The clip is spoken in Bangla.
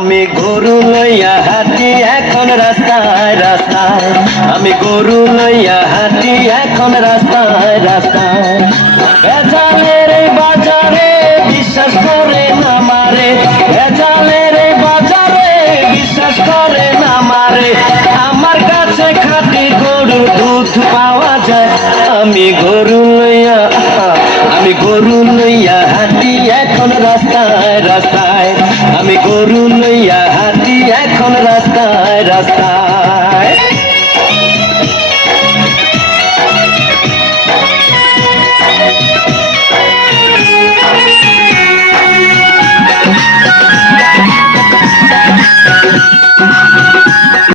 আমি গরু লইয়া হাঁটি এখন রাস্তায় রাস্তায়, আমি গরু লইয়া হাঁটি এখন রাস্তায় রাস্তায়। ভেজালের বাজারে বিশ্বাস করে না মারে, ভেজালের বাজারে বিশ্বাস করে না মারে। আমার কাছে খাঁটি গরুর দুধ পাওয়া যায়। আমি গরু লইয়া, আমি গরু লইয়া হাঁটি এখন রাস্তায় রাস্তায়, আমি গরু লইয়া হাঁটি এখন রাস্তায় রাস্তায়।